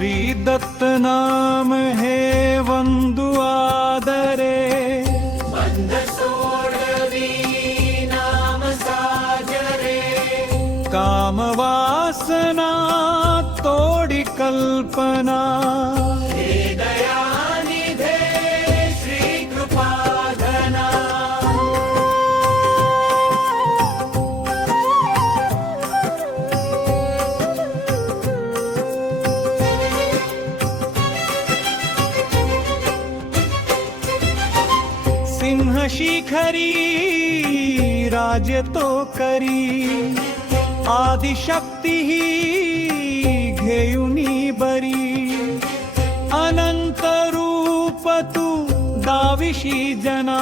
श्री दत्त नाम हे वंदु आदरे। कामवासना तोडि कल्पना। करी। आदिशक्ति ही घेयुनी बरी। अनंत रूप तू दाविशी जना।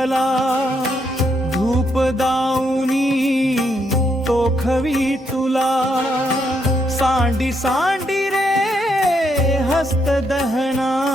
मला धूप दाऊनी तोखवी तुला. सांडी सांडी रे हस्त दहना.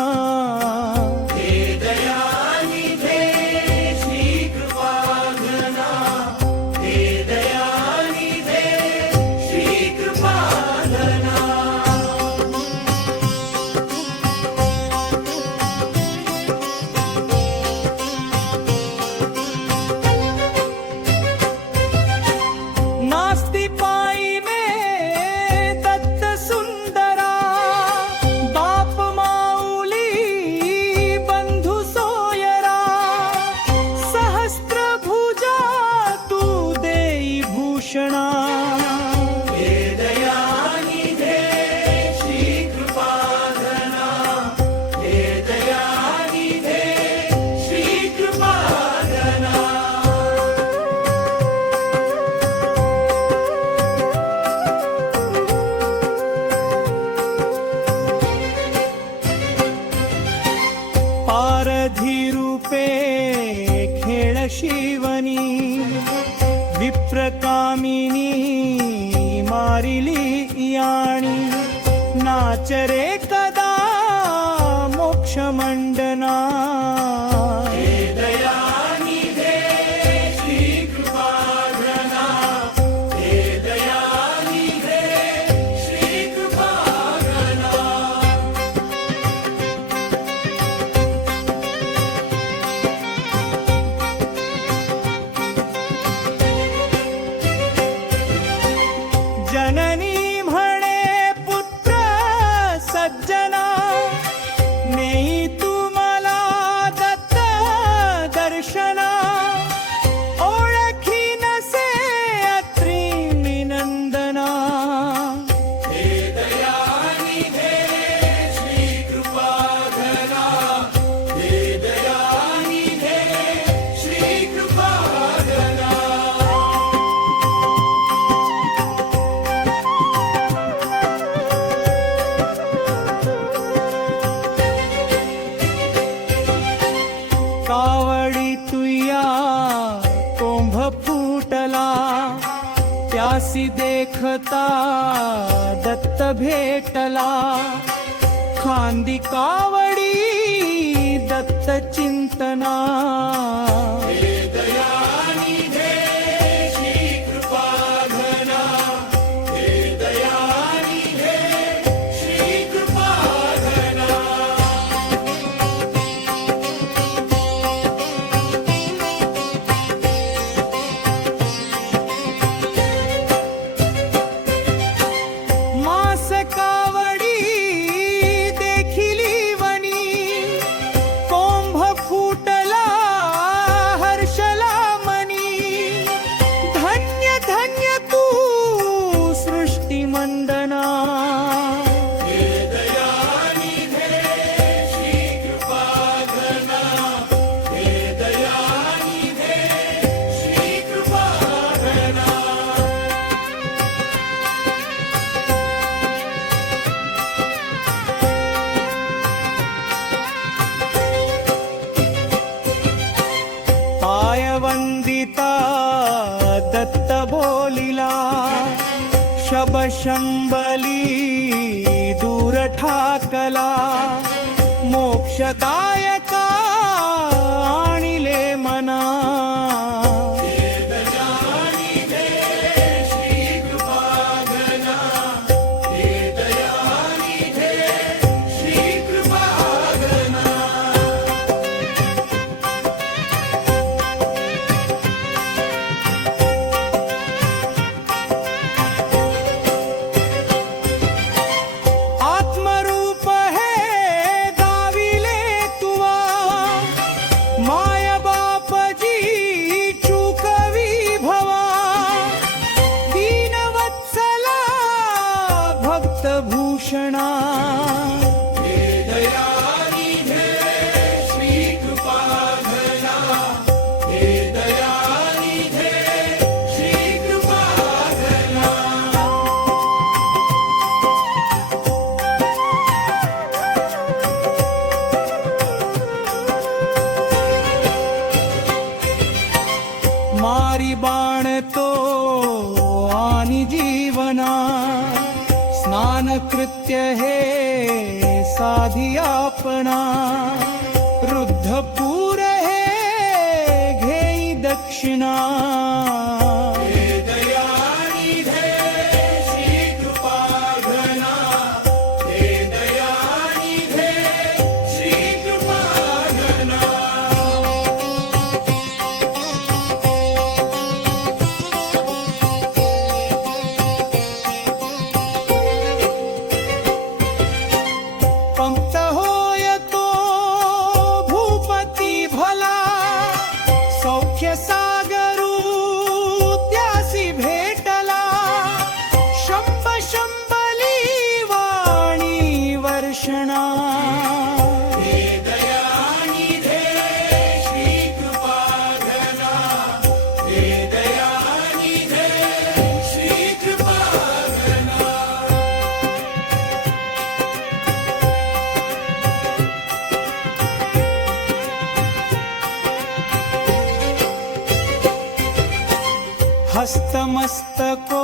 हस्तमस्त को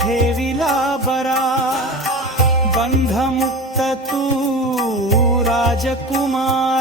ठेविला बरा. बंधमुक्त तू राजकुमार.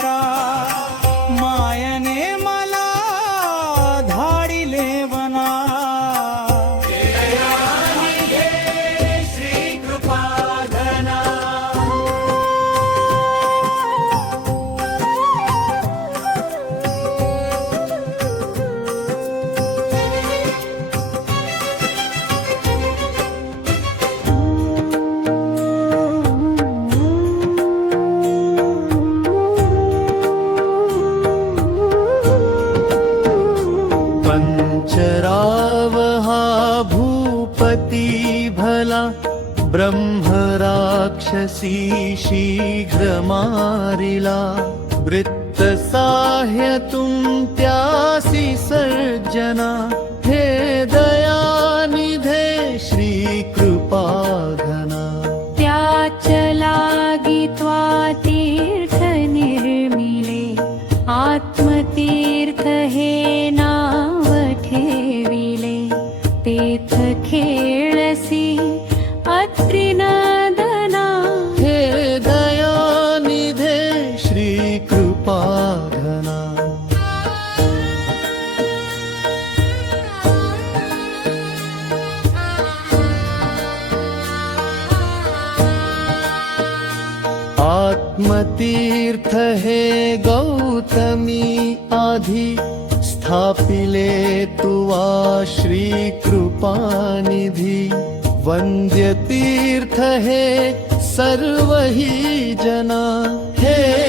पती भला ब्रह्मराक्षसी शीघ्रमारिला। वृत्तसाह्य तुम त्यासी सर्जना आत्मतीर्थ हे गौतमी आधि स्थापिले तु वा श्रीकृपानिधि। वन्द्यतीर्थ हे सर्व हि जना। हे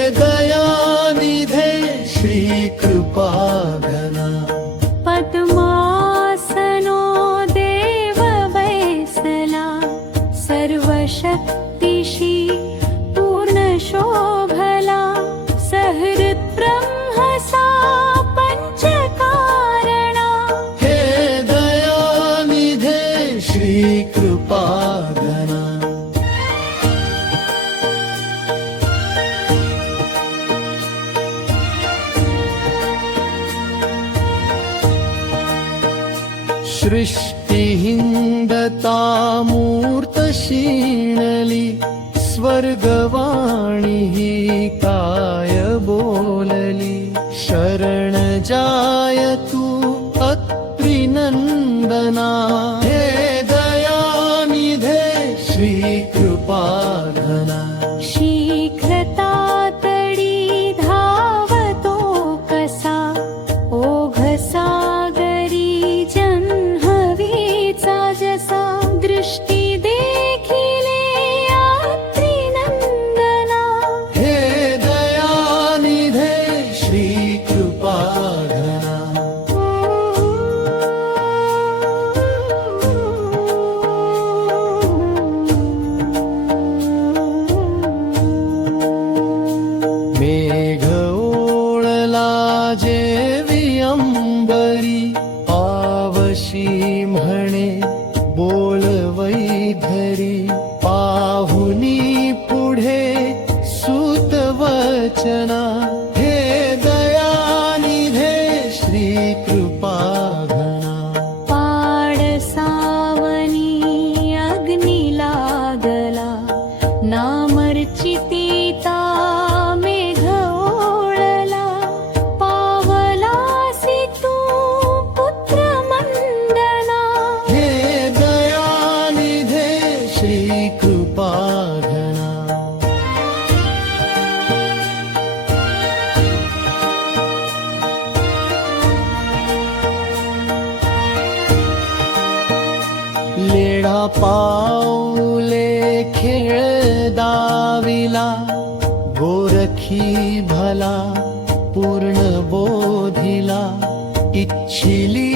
दृष्टिहिन्दतामूर्त शीणलि स्वर्गवाणीकाय बोललि? शरणजाय तु अत्रिनन्दना। पाऊले खेळ दाविला गोरखी भला पूर्ण बोधिला इच्छिली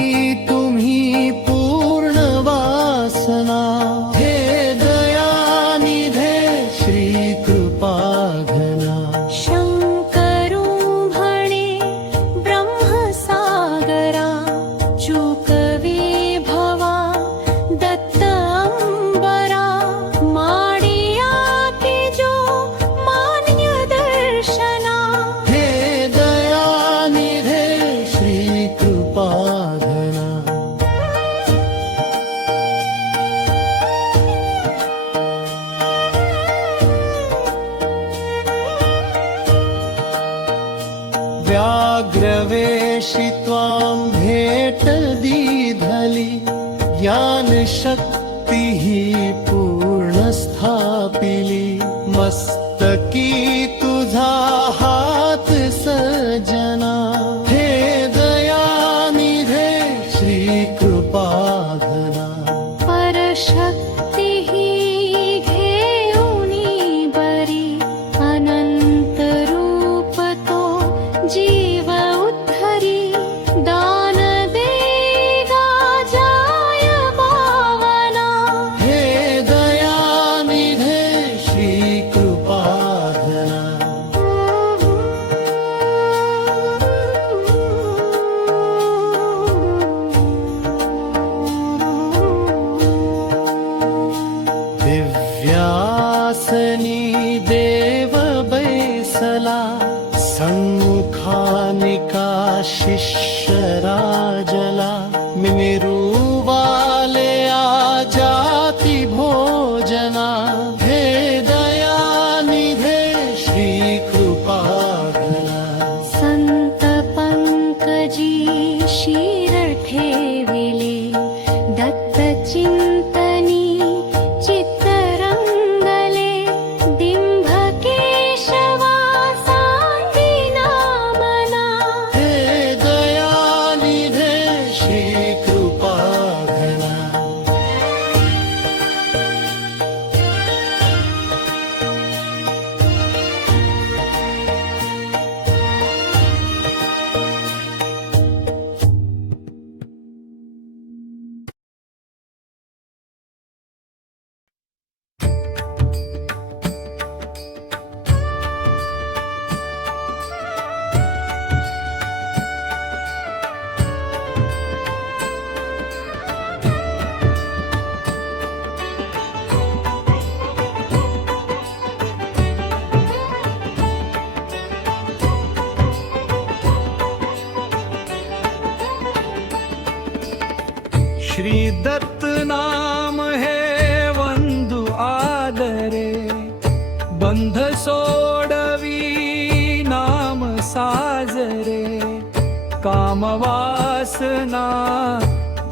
कामवासना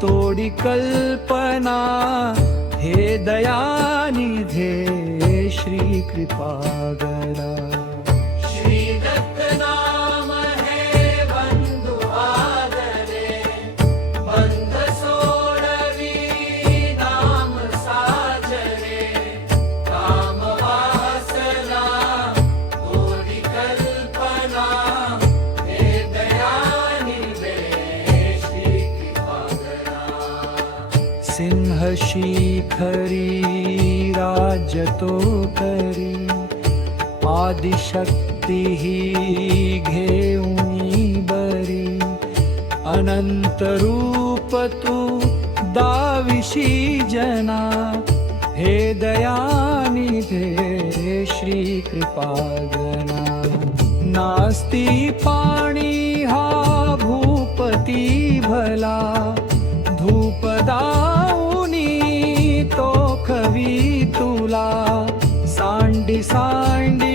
तोडी कल्पना हे दयानिधे श्री शिखरी राज्य तो करी। आदिशक्ती घेऊनी बरी। अनंत रूप तू दाविशी जना। हे दयानिधे श्री कृपागना नास्ती पाणी हा भूपती भला। धूपदाऊनी तो खवी तुला सांडी सांडी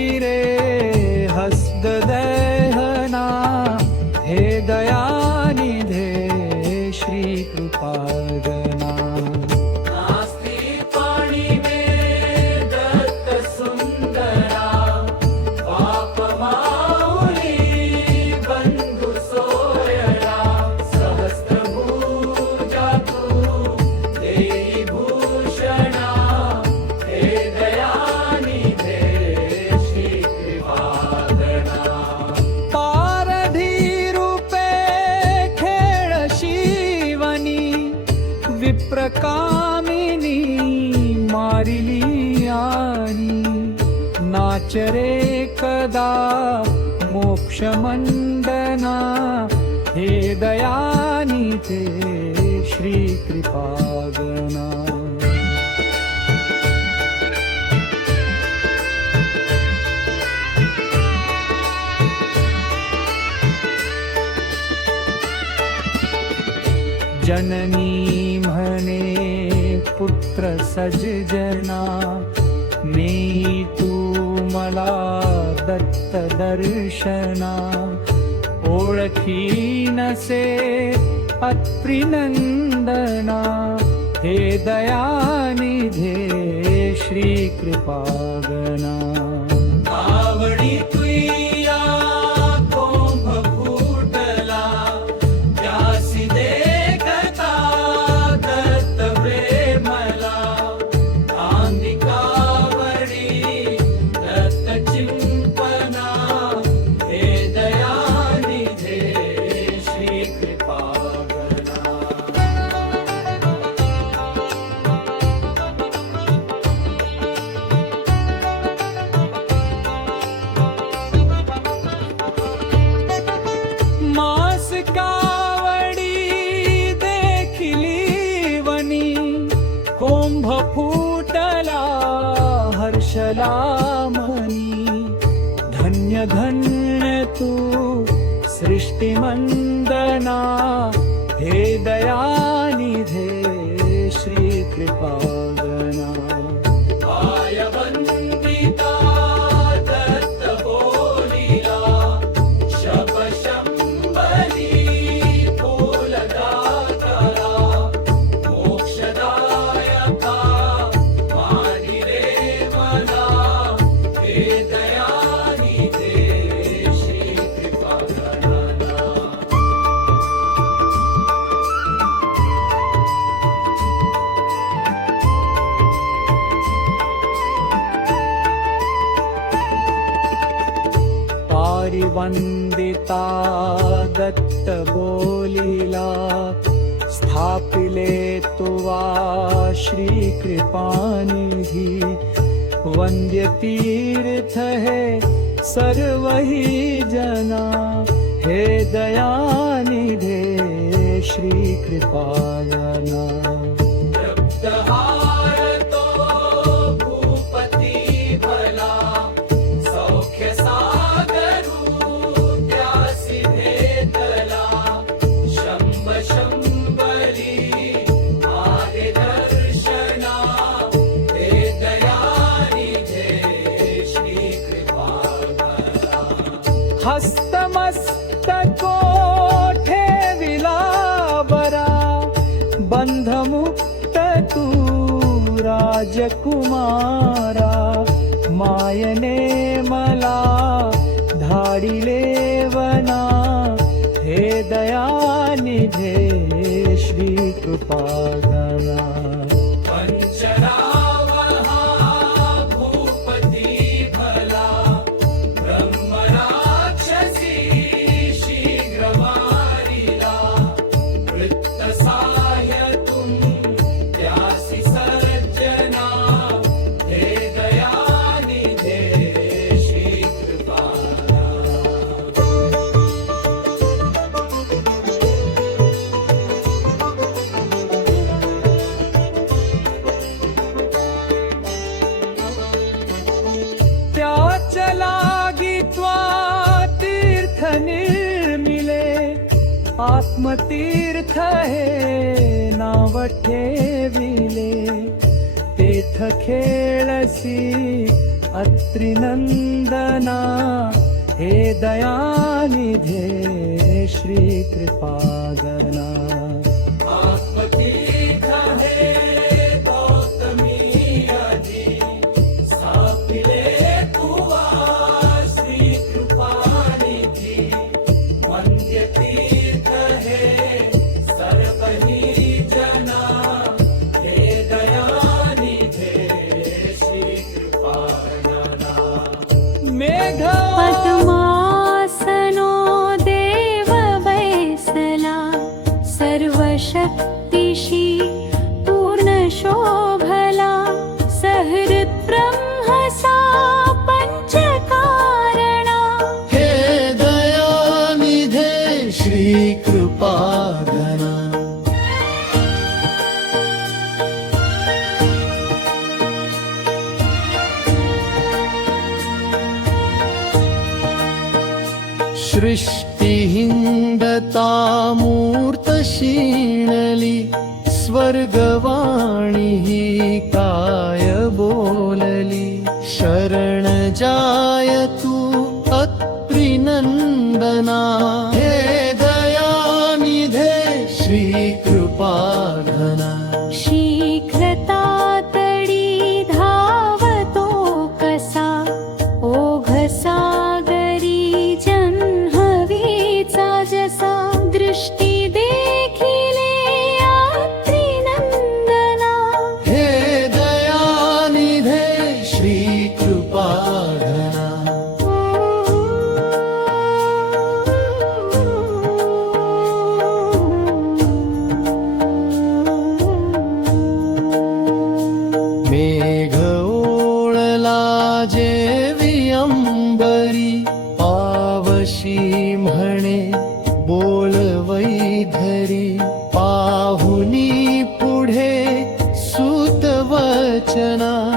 मंडना हे दयानिधे श्री कृपागना जननी पुत्र सजना मी तू मला दत्त दर्शना ओळखी नसे अत्रिनंदना हे दयानिधे श्री ficar. पारिवन्दिता दत्त बोलिला स्थापिले तुवा श्रीकृपानिधि। वन्द्य तीर्थ हे सर्वहि जना हे दयानिधे श्रीकृपाजना हस्तमस्तकोठे विला बरा बन्धमुक्त राजकुमारा मायने मला धाडिले वना हे दयानिधे श्रीकृपा आत्मतीर्थ हे नावठे विले पेथ खेळसि अत्रिनन्दना हे दयानिधे। Yeah. রচনা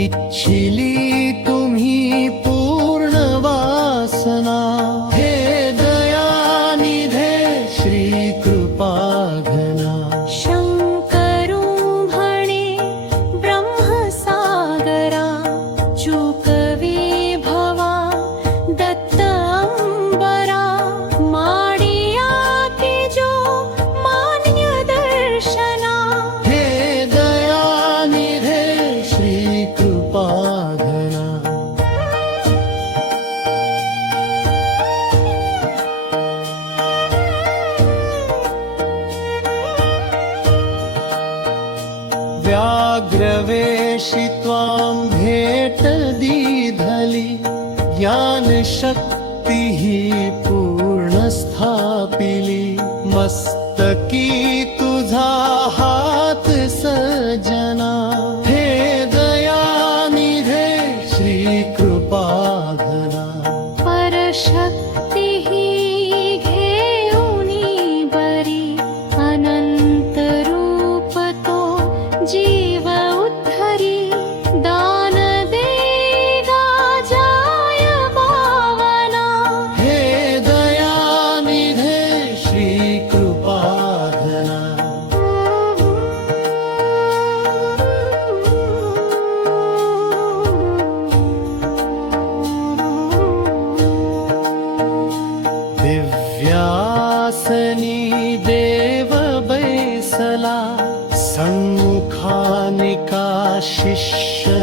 一起。पीली मस्तकी सन्मुखानिका शिष्यराजला